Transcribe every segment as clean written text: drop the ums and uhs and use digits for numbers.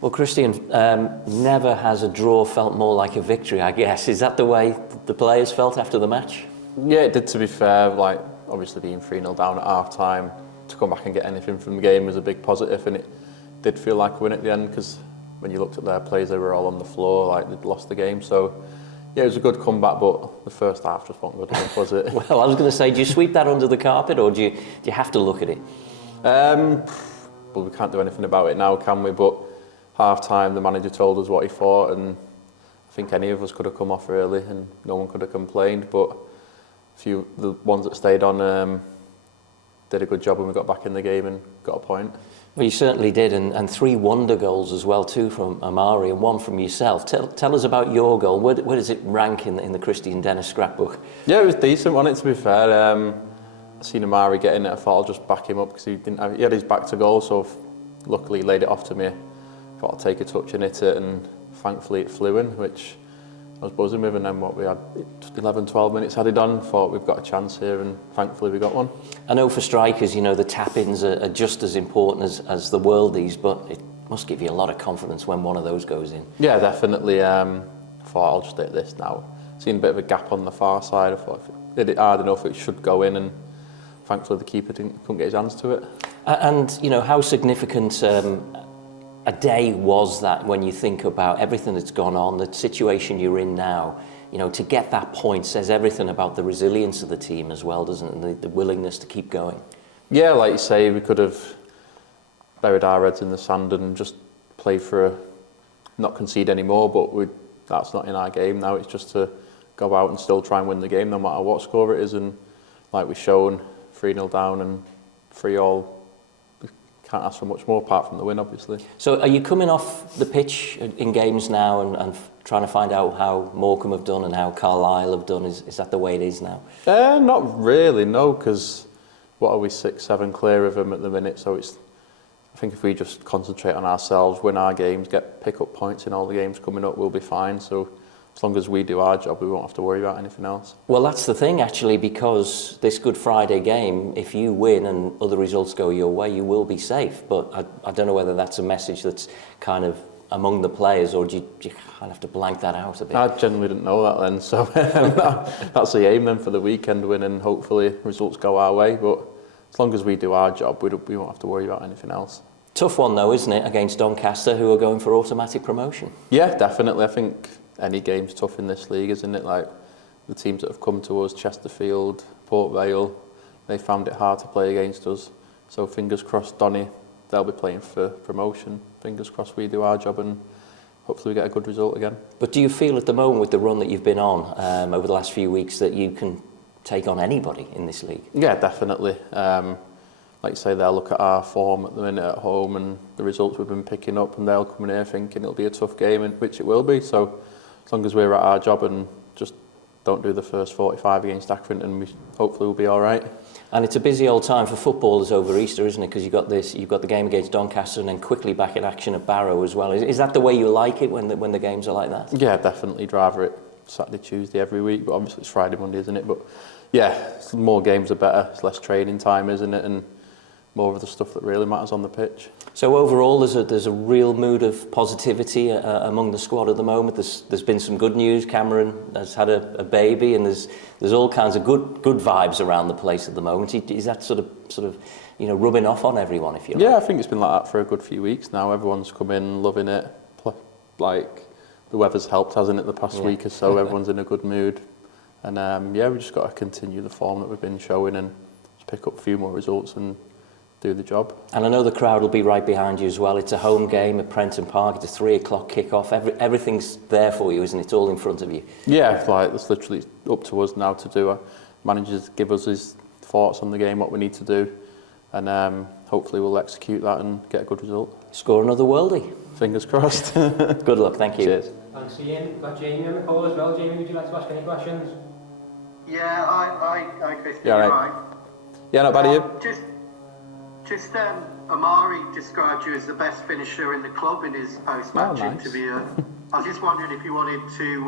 Well, Kristian, never has a draw felt more like a victory, I guess. Is that the way the players felt after the match? Yeah, it did, to be fair. Like, obviously being 3-0 down at half-time, to come back and get anything from the game was a big positive, and it did feel like a win at the end, because when you looked at their plays, they were all on the floor, like they'd lost the game. So, yeah, it was a good comeback, but the first half just wasn't good enough, was it? Well, I was going to say, do you sweep that under the carpet, or do you have to look at it? Well, we can't do anything about it now, can we? But half-time, the manager told us what he thought, and I think any of us could have come off early and no one could have complained, but the ones that stayed on did a good job when we got back in the game and got a point. Well, you certainly did, and 3 wonder goals as well, 2 from 𝗬𝗢𝗨𝗥 and 1 from yourself. Tell us about your goal. Where does it rank in the Kristian Dennis scrapbook? Yeah, it was decent, wasn't it, to be fair. I seen 𝗬𝗢𝗨𝗥 get in it, I thought I'll just back him up, because he had his back to goal, so luckily he laid it off to me. I thought I'd take a touch and hit it, and thankfully it flew in, which I was buzzing with, and then we had 11-12 minutes added on, thought we've got a chance here, and thankfully we got one. I know for strikers, you know, the tap-ins are just as important as the worldies, but it must give you a lot of confidence when one of those goes in. Yeah, definitely. I thought I'll just hit this now. Seen a bit of a gap on the far side, I thought if it hit it hard enough it should go in, and thankfully the keeper couldn't get his hands to it. And, you know, how significant a day was that when you think about everything that's gone on, the situation you're in now? You know, to get that point says everything about the resilience of the team as well, doesn't it? And the willingness to keep going. Yeah, like you say, we could have buried our heads in the sand and just played for not concede anymore, but that's not in our game now. It's just to go out and still try and win the game no matter what score it is, and like we've shown, 3-0 down and 3-3. Can't ask for much more apart from the win, obviously. So are you coming off the pitch in games now and trying to find out how Morecambe have done and how Carlisle have done? Is that the way it is now? Not really, no, because what are we, 6-7 clear of them at the minute, so I think if we just concentrate on ourselves, win our games, pick up points in all the games coming up, we'll be fine. So as long as we do our job, we won't have to worry about anything else. Well, that's the thing, actually, because this Good Friday game, if you win and other results go your way, you will be safe. But I don't know whether that's a message that's kind of among the players, or do you kind of have to blank that out a bit? I generally didn't know that then, so that's the aim then for the weekend win, and hopefully results go our way. But as long as we do our job, we won't have to worry about anything else. Tough one though, isn't it, against Doncaster, who are going for automatic promotion? Yeah, definitely. I think any game's tough in this league, isn't it? Like the teams that have come to us, Chesterfield, Port Vale, they found it hard to play against us. So fingers crossed, Donny, they'll be playing for promotion. Fingers crossed we do our job and hopefully we get a good result again. But do you feel at the moment, with the run that you've been on over the last few weeks, that you can take on anybody in this league? Yeah, definitely. Like you say, they'll look at our form at the minute at home and the results we've been picking up, and they'll come in here thinking it'll be a tough game, which it will be. So as long as we're at our job and just don't do the first 45 against Accrington, hopefully we'll be all right. And it's a busy old time for footballers over Easter, isn't it? Because you've got the game against Doncaster and then quickly back in action at Barrow as well. Is that the way you like it when the games are like that? Yeah, definitely. Rather it Saturday, Tuesday every week, but obviously it's Friday, Monday, isn't it? But yeah, more games are better. It's less training time, isn't it? And more of the stuff that really matters on the pitch. So overall, there's a real mood of positivity among the squad at the moment. There's been some good news. Cameron has had a baby, and there's all kinds of good vibes around the place at the moment. Is that sort of rubbing off on everyone, if you like? Yeah, I think it's been like that for a good few weeks now. Everyone's come in loving it. Like the weather's helped, hasn't it? The past week or so, everyone's in a good mood, and yeah, we just got to continue the form that we've been showing and just pick up a few more results and do the job. And I know the crowd will be right behind you as well. It's a home game at Prenton Park. It's a 3 o'clock kick-off. Everything's there for you, isn't it? It's all in front of you. Yeah, like it's literally up to us now to do. Our managers give us his thoughts on the game, what we need to do, and hopefully we'll execute that and get a good result. Score another worldie. Fingers crossed. Good luck, thank you. Cheers. Thanks, Ian. We've got Jamie on the call as well. Jamie, would you like to ask any questions? Yeah, I Kristian, yeah, right. Yeah, not bad, are you? Just 𝗬𝗢𝗨𝗥 described you as the best finisher in the club in his post-match interview. I was just wondering if you wanted to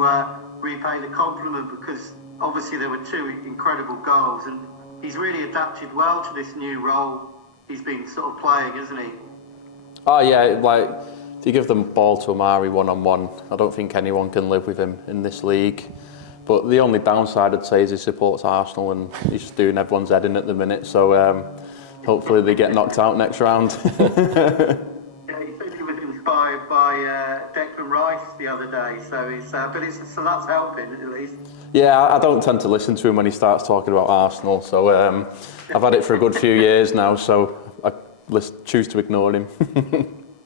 repay the compliment, because obviously there were 2 incredible goals, and he's really adapted well to this new role he's been sort of playing, isn't he? Oh yeah, like if you give the ball to Amari one-on-one, I don't think anyone can live with him in this league. But the only downside I'd say is he supports Arsenal and he's just doing everyone's head in at the minute. So hopefully they get knocked out next round. Yeah, he said he was inspired by Declan Rice the other day, so so that's helping at least. Yeah, I don't tend to listen to him when he starts talking about Arsenal. So I've had it for a good few years now, so I choose to ignore him.